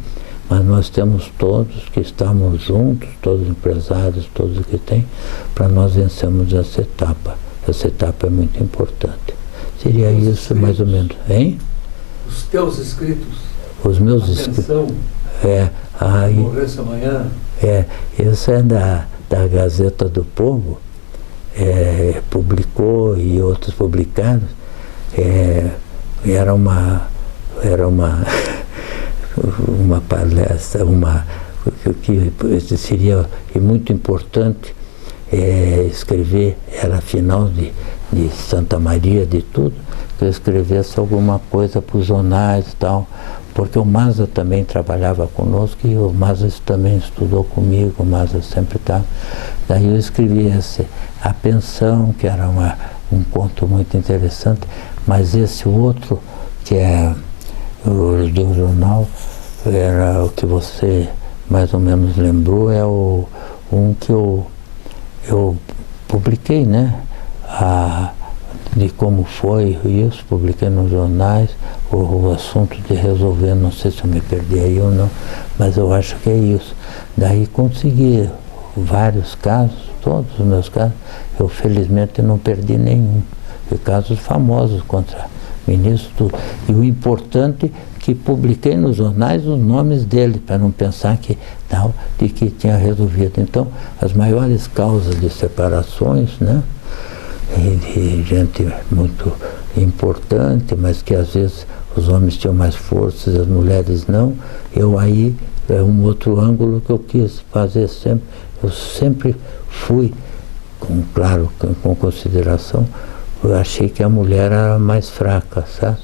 mas nós temos todos que estamos juntos, todos os empresários, todos que tem, para nós vencermos essa etapa. Essa etapa é muito importante. Seria isso, mais ou menos. Hein? Os teus escritos? Os meus escritos. Morresse amanhã? Esse é da Gazeta do Povo, publicou, e outros publicaram. Era uma palestra, que seria muito importante escrever, era final de Santa Maria, de tudo, que eu escrevesse alguma coisa para os jornais e tal, porque o Maza também trabalhava conosco, e o Maza também estudou comigo, o Maza sempre estava. Daí eu escrevi A Pensão, que era um conto muito interessante, mas esse outro, que é o do jornal, era o que você mais ou menos lembrou é um que eu publiquei, né? De como foi isso, publiquei nos jornais, o assunto de resolver, não sei se eu me perdi aí ou não, mas eu acho que é isso. Daí consegui vários casos, todos os meus casos, eu felizmente não perdi nenhum. E casos famosos contra ministros, tudo. E o importante é que publiquei nos jornais os nomes dele, para não pensar que tal, de que tinha resolvido. Então, as maiores causas de separações, né? E gente muito importante, mas que às vezes os homens tinham mais forças, as mulheres não. Eu aí, é um outro ângulo que eu quis fazer sempre. Eu sempre fui, claro, com consideração, eu achei que a mulher era mais fraca, sabe?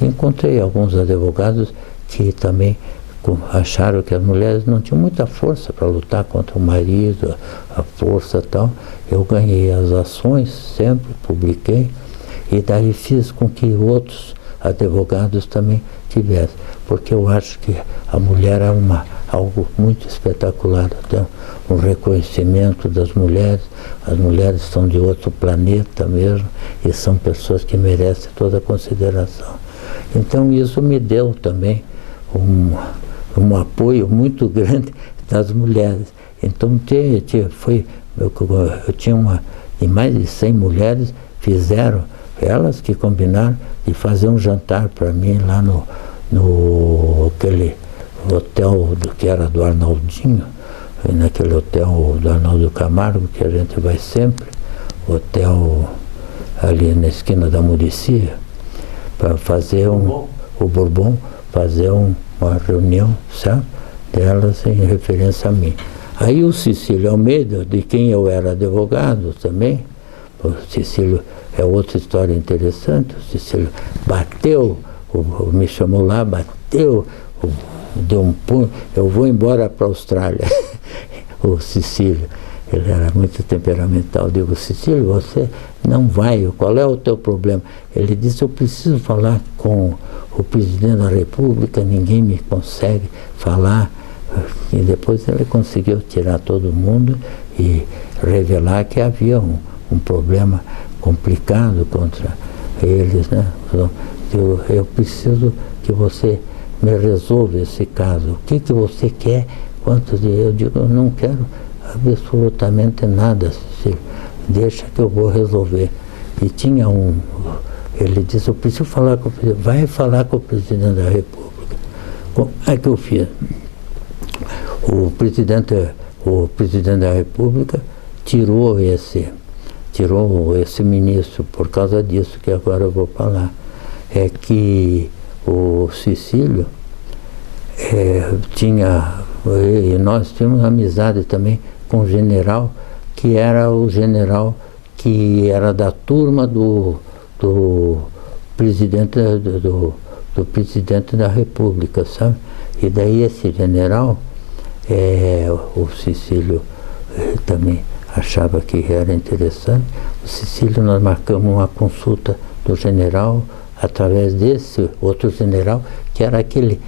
Encontrei alguns advogados que também acharam que as mulheres não tinham muita força para lutar contra o marido, a força e tal. Eu ganhei as ações, sempre publiquei, e daí fiz com que outros advogados também tivessem, porque eu acho que a mulher é algo muito espetacular, até um reconhecimento das mulheres. As mulheres são de outro planeta mesmo, e são pessoas que merecem toda a consideração. Então isso me deu também um apoio muito grande das mulheres. Então eu tinha mais de 100 mulheres, fizeram, elas que combinaram de fazer um jantar para mim lá aquele hotel que era do Arnaldinho, naquele hotel do Arnaldo Camargo, que a gente vai sempre, hotel ali na esquina da Muricy, para fazer o Bourbon, fazer uma reunião, sabe, delas em referência a mim. Aí o Cecílio Almeida, de quem eu era advogado também, o Cecílio é outra história interessante, o Cecílio bateu, me chamou lá, bateu, deu um punho, eu vou embora para a Austrália. O Cecílio, ele era muito temperamental. Eu digo, Cecílio, você não vai, qual é o teu problema? Ele disse, eu preciso falar com o presidente da República, ninguém me consegue falar. E depois ele conseguiu tirar todo mundo e revelar que havia um problema complicado contra eles, né? Eu preciso que você me resolva esse caso. O que você quer? Quantos dias? Eu digo, eu não quero absolutamente nada, Cecílio. Deixa que eu vou resolver. E tinha ele disse, eu preciso falar com o presidente. Vai falar com o presidente da República. Como é que eu fiz? O presidente da República tirou esse ministro por causa disso que agora eu vou falar. É que o Cecílio e nós tínhamos amizade também com o general, que era o general que era da turma do presidente da República, sabe? E daí esse general, o Cecílio também achava que era interessante. O Cecílio, nós marcamos uma consulta do general através desse outro general, que era aquele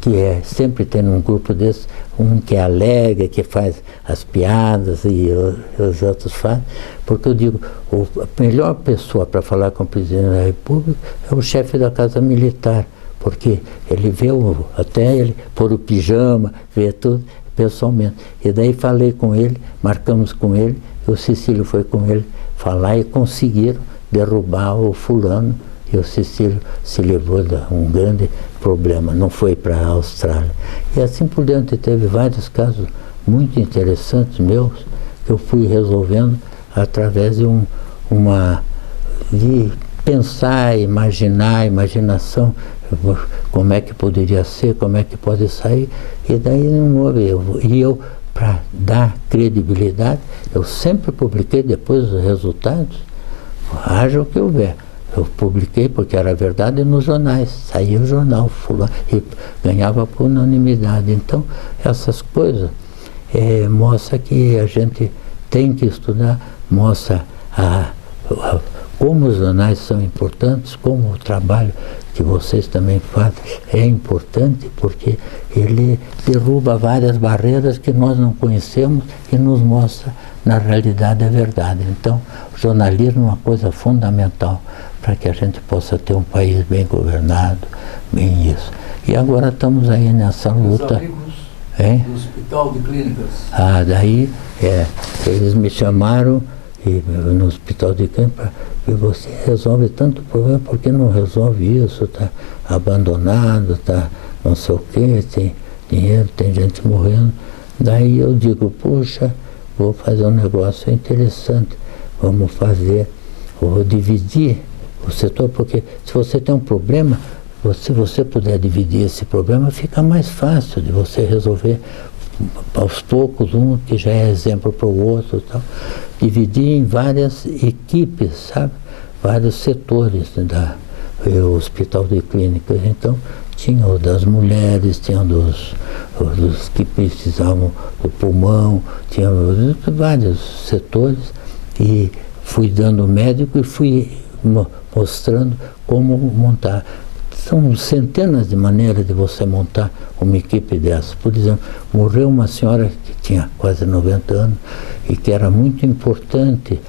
que sempre tem num grupo desse, um que alega, que faz as piadas e os outros fazem, porque eu digo, a melhor pessoa para falar com o presidente da República é o chefe da Casa Militar, porque ele vê até ele pôr o pijama, vê tudo pessoalmente. E daí falei com ele, marcamos com ele, e o Cecílio foi com ele falar e conseguiram derrubar o fulano. E o Cecílio se levou a um grande problema, não foi para a Austrália. E assim por diante, teve vários casos muito interessantes meus, que eu fui resolvendo através de de pensar, imaginar, imaginação, como é que poderia ser, como é que pode sair, e daí não houve. E eu, para dar credibilidade, eu sempre publiquei depois os resultados, haja o que houver. Eu publiquei porque era verdade nos jornais, saía o jornal fulano, e ganhava por unanimidade. Então, essas coisas mostra que a gente tem que estudar, mostra como os jornais são importantes, como o trabalho que vocês também fazem é importante, porque ele derruba várias barreiras que nós não conhecemos e nos mostra, na realidade, a verdade. Então, o jornalismo é uma coisa fundamental para que a gente possa ter um país bem governado, bem isso. E agora estamos aí nessa luta. Os amigos do Hospital de Clínicas. Ah, daí, eles me chamaram no Hospital de Clínicas, e você resolve tanto problema, por que não resolve isso? Está abandonado, está não sei o quê, tem dinheiro, tem gente morrendo. Daí eu digo, puxa, vou fazer um negócio interessante, vamos fazer, vou dividir o setor, porque se você tem um problema, se você puder dividir esse problema, fica mais fácil de você resolver aos poucos, um que já é exemplo para o outro, tal. Dividir em várias equipes, sabe? Vários setores do Hospital de Clínicas. Então, tinha o das mulheres, tinha dos que precisavam do pulmão, tinha vários setores, e fui dando médico e fui mostrando como montar. São centenas de maneiras de você montar uma equipe dessa. Por exemplo, morreu uma senhora que tinha quase 90 anos e que era muito importante,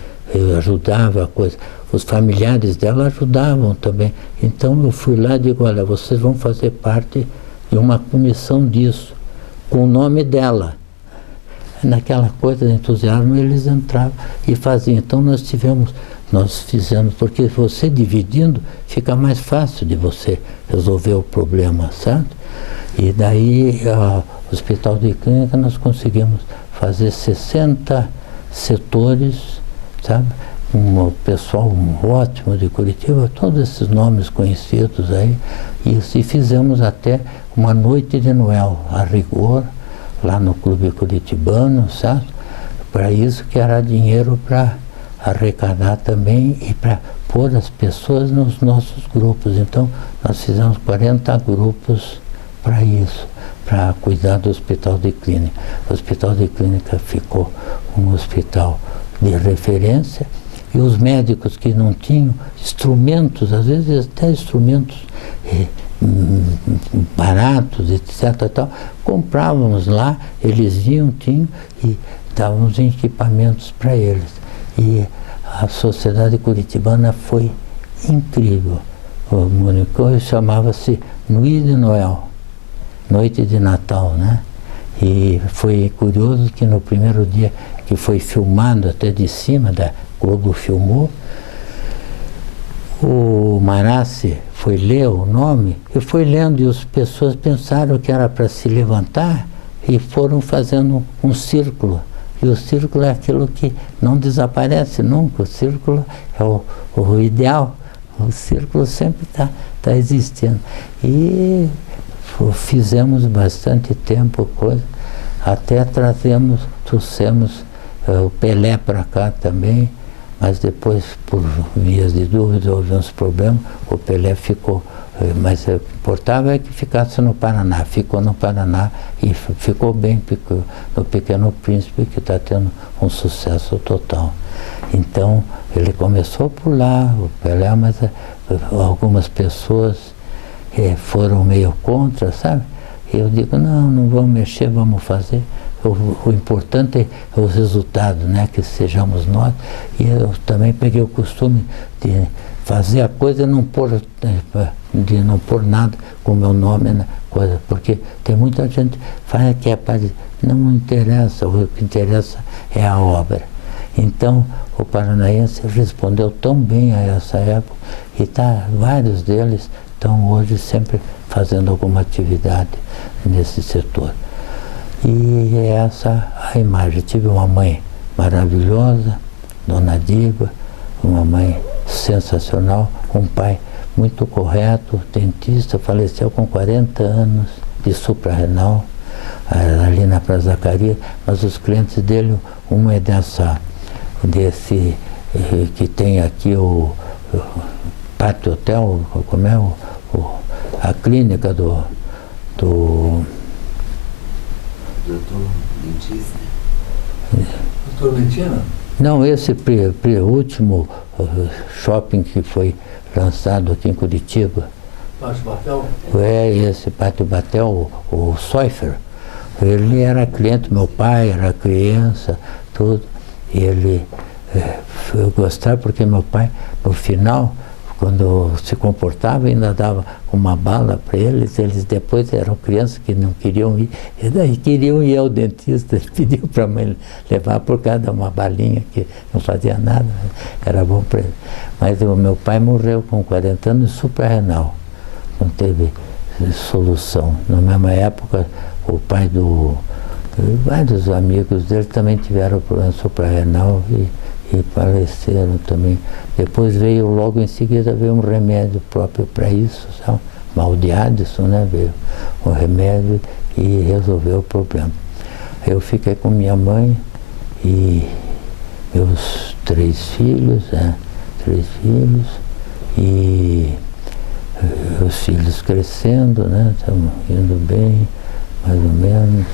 ajudava a coisa. Os familiares dela ajudavam também. Então eu fui lá e digo, olha, vocês vão fazer parte de uma comissão disso, com o nome dela. Naquela coisa de entusiasmo eles entravam e faziam. Então nós fizemos, porque você dividindo fica mais fácil de você resolver o problema, sabe? E daí, o Hospital de Clínica, nós conseguimos fazer 60 setores, sabe? Um pessoal ótimo de Curitiba, todos esses nomes conhecidos aí, e fizemos até uma noite de Noel, a rigor, lá no Clube Curitibano, sabe? Para isso que era dinheiro para arrecadar também e para pôr as pessoas nos nossos grupos. Então, nós fizemos 40 grupos para isso, para cuidar do Hospital de Clínica. O Hospital de Clínica ficou um hospital de referência, e os médicos que não tinham instrumentos, às vezes até instrumentos baratos, etc., tal, comprávamos lá, eles iam, tinham, e dávamos equipamentos para eles. E a Sociedade Curitibana foi incrível. O Mônico chamava-se Nuit de Noel, Noite de Natal, né? E foi curioso que no primeiro dia que foi filmado até de cima, da Globo filmou, o Marassi foi ler o nome, e foi lendo, e as pessoas pensaram que era para se levantar e foram fazendo um círculo. E o círculo é aquilo que não desaparece nunca, o círculo é o ideal, o círculo sempre está existindo. E fizemos bastante tempo coisa, até trouxemos o Pelé para cá também, mas depois, por vias de dúvida, houve uns problemas, o Pelé ficou, mas o que importava é que ficasse no Paraná, ficou no Paraná e ficou bem no Pequeno Príncipe, que está tendo um sucesso total. Então, ele começou por lá, o Pelé, mas algumas pessoas foram meio contra, sabe? E eu digo, não vamos mexer, vamos fazer. O importante é os resultados, né? Que sejamos nós. E eu também peguei o costume de fazer a coisa e de não pôr nada com o meu nome na coisa, porque tem muita gente que fala que é para... Não interessa, o que interessa é a obra. Então, o Paranaense respondeu tão bem a essa época, e vários deles estão hoje sempre fazendo alguma atividade nesse setor. E essa a imagem. Tive uma mãe maravilhosa, Dona Diva, uma mãe sensacional, um pai muito correto, dentista, faleceu com 40 anos de suprarrenal, ali na Praça Zacarias, mas os clientes dele, um é desse que tem aqui o Pátio Hotel, como é a clínica do Doutor Dentista. Doutor Lentina? Não, esse último shopping que foi lançado aqui em Curitiba. Pátio Batel? Esse Pátio Batel, o Soifer, ele era cliente, meu pai era criança, tudo, e ele foi gostar porque meu pai, no final, quando se comportava, ainda dava uma bala para eles. Eles depois eram crianças que não queriam ir, e daí queriam ir ao dentista, ele pediu para a mãe levar por causa de uma balinha que não fazia nada, era bom para ele. Mas o meu pai morreu com 40 anos de suprarrenal, não teve solução. Na mesma época, o pai vários amigos dele também tiveram problema suprarrenal e faleceram também. Depois veio, logo em seguida, veio um remédio próprio para isso, sabe? Mal de Addison, né? Veio um remédio e resolveu o problema. Eu fiquei com minha mãe e meus 3 filhos, e os filhos crescendo, né? Estamos indo bem, mais ou menos,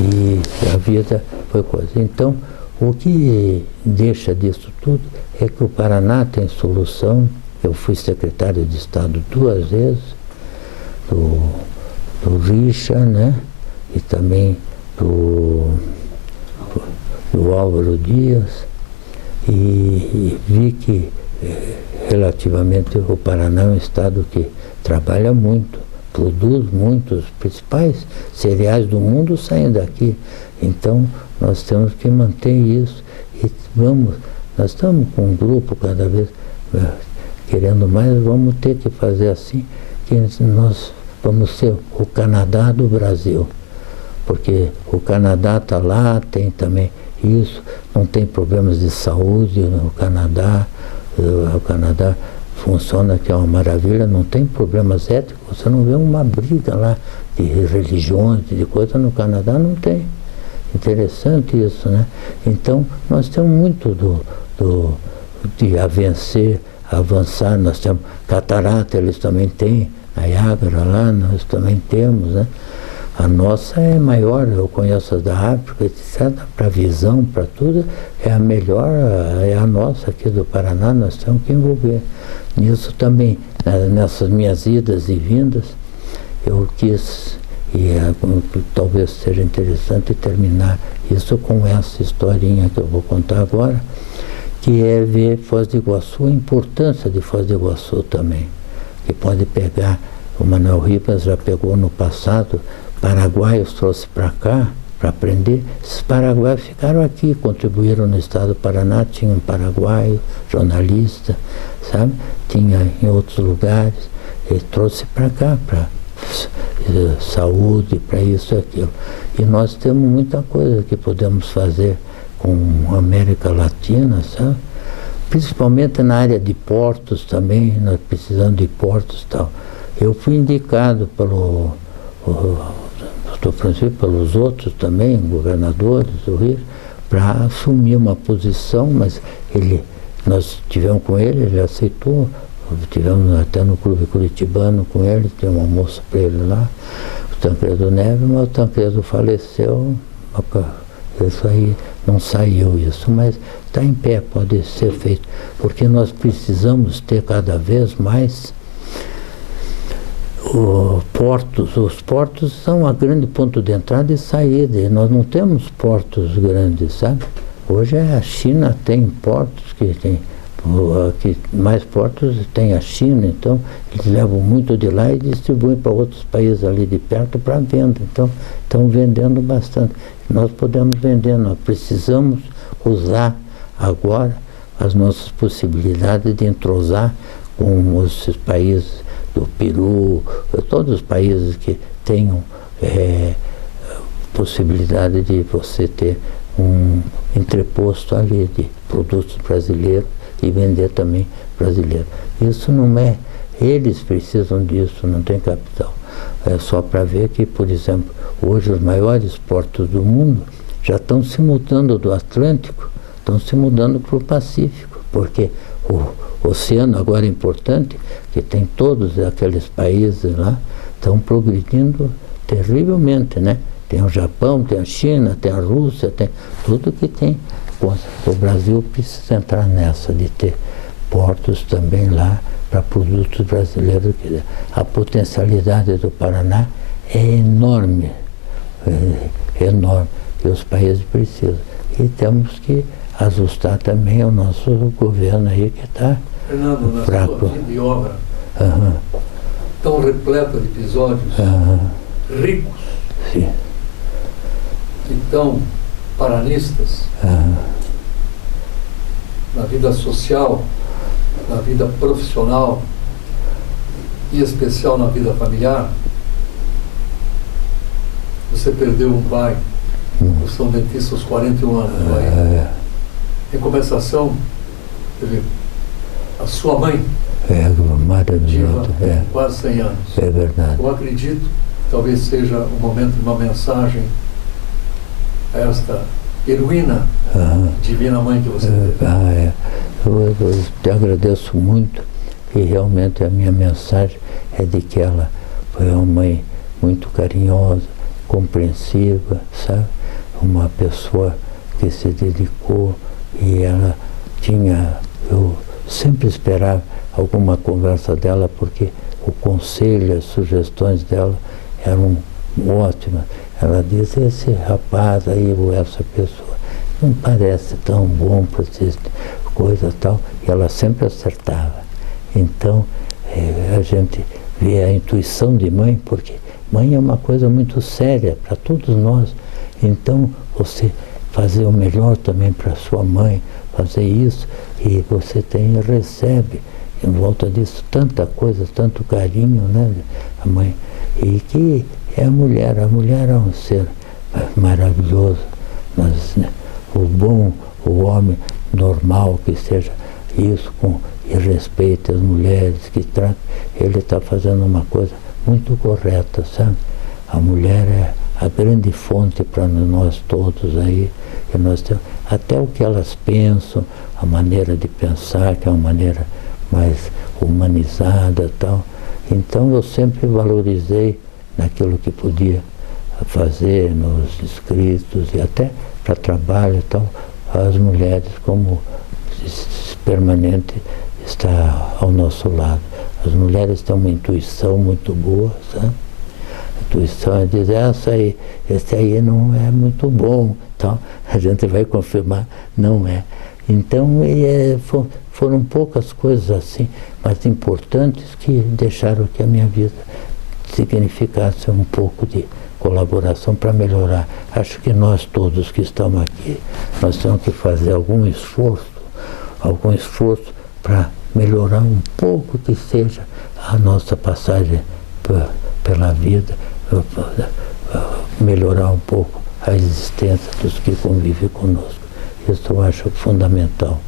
e a vida foi coisa. Então, o que deixa disso tudo é que o Paraná tem solução. Eu fui secretário de Estado 2 vezes, do Richa, né? E também do Álvaro Dias, e vi que relativamente o Paraná é um estado que trabalha muito, produz muito, os principais cereais do mundo saem daqui. Então, nós temos que manter isso. E nós estamos com um grupo cada vez querendo mais, vamos ter que fazer assim, que nós vamos ser o Canadá do Brasil. Porque o Canadá está lá, tem também isso, não tem problemas de saúde no Canadá. O Canadá funciona, que é uma maravilha, não tem problemas éticos, você não vê uma briga lá de religiões, de coisa, no Canadá não tem. Interessante isso, né? Então, nós temos muito de avançar, nós temos catarata, eles também têm, Niágara lá, nós também temos, né? A nossa é maior, eu conheço as da África, etc. Para visão, para tudo, é a melhor, é a nossa aqui do Paraná, nós temos que envolver. Nisso também, nessas minhas idas e vindas, eu quis, talvez seja interessante terminar isso com essa historinha que eu vou contar agora, que é ver Foz do Iguaçu, a importância de Foz do Iguaçu também, que pode pegar, o Manuel Ribas já pegou no passado, paraguaios trouxe para cá, para aprender. Esses paraguaios ficaram aqui, contribuíram no estado do Paraná, tinha um paraguaio, jornalista, sabe? Tinha em outros lugares, ele trouxe para cá, para saúde, para isso e aquilo. E nós temos muita coisa que podemos fazer com a América Latina, sabe? Principalmente na área de portos também, nós precisamos de portos e tal. Eu fui indicado pelo pelos outros também, governadores do Rio, para assumir uma posição, mas nós tivemos com ele aceitou, tivemos até no Clube Curitibano com ele, tem um almoço para ele lá, o Tancredo Neves, mas o Tancredo faleceu, isso aí não saiu isso, mas está em pé, pode ser feito, porque nós precisamos ter cada vez mais os portos são a grande ponto de entrada e saída, e nós não temos portos grandes, sabe? Hoje a China tem portos que mais portos tem a China, então eles levam muito de lá e distribuem para outros países ali de perto para venda, então estão vendendo bastante. Nós podemos vender, nós precisamos usar agora as nossas possibilidades de entrosar com os países do Peru, todos os países que tenham possibilidade de você ter um entreposto ali de produtos brasileiros e vender também brasileiro. Isso não é, eles precisam disso, não tem capital. É só para ver que, por exemplo, hoje os maiores portos do mundo já estão se mudando do Atlântico, estão se mudando para o Pacífico, porque o oceano agora é importante, que tem todos aqueles países lá, estão progredindo terrivelmente, né? Tem o Japão, tem a China, tem a Rússia, tem tudo que tem. O Brasil precisa entrar nessa, de ter portos também lá para produtos brasileiros. A potencialidade do Paraná é enorme, enorme, e os países precisam. E temos que ajustar também o nosso governo aí que está Fernando, fraco. na sua vida e obra, Aham, tão repleta de episódios aham, ricos sim, e tão paranistas aham, na vida social, na vida profissional e em especial na vida familiar. Você perdeu um pai, o São Dentista, aos 41 anos. Em compensação, teve a sua mãe, maravilhoso, viva, quase 100 anos. é verdade. Eu acredito que talvez seja o momento de uma mensagem a esta heroína, Aham. divina mãe que você teve. Eu te agradeço muito, e realmente a minha mensagem é de que ela foi uma mãe muito carinhosa, compreensiva, sabe? Uma pessoa que se dedicou, e ela tinha, eu sempre esperava alguma conversa dela, porque o conselho, as sugestões dela eram ótimas. Ela disse, esse rapaz aí, ou essa pessoa, não parece tão bom para ser coisa tal, e ela sempre acertava. Então, a gente vê a intuição de mãe, porque mãe é uma coisa muito séria para todos nós. Então, você fazer o melhor também para sua mãe, fazer isso, e você recebe em volta disso tanta coisa, tanto carinho, né, a mãe. E que é a mulher é um ser maravilhoso, mas né, o homem normal que seja isso, e respeite as mulheres, que trata, ele está fazendo uma coisa muito correta, sabe? A mulher é a grande fonte para nós todos aí, que nós temos, até o que elas pensam, a maneira de pensar, que é uma maneira mais humanizada e tal. Então eu sempre valorizei naquilo que podia fazer, nos escritos e até para trabalho e tal, as mulheres como permanente está ao nosso lado. As mulheres têm uma intuição muito boa, sabe? A intuição é dizer, esse aí não é muito bom, então a gente vai confirmar, não é. Então foram poucas coisas assim, mas importantes, que deixaram que a minha vida significasse um pouco de colaboração para melhorar. Acho que nós todos que estamos aqui, nós temos que fazer algum esforço para melhorar um pouco que seja a nossa passagem pela vida, melhorar um pouco a existência dos que convivem conosco. Isso eu acho fundamental.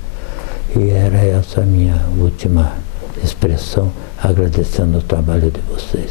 E era essa a minha última expressão, agradecendo o trabalho de vocês.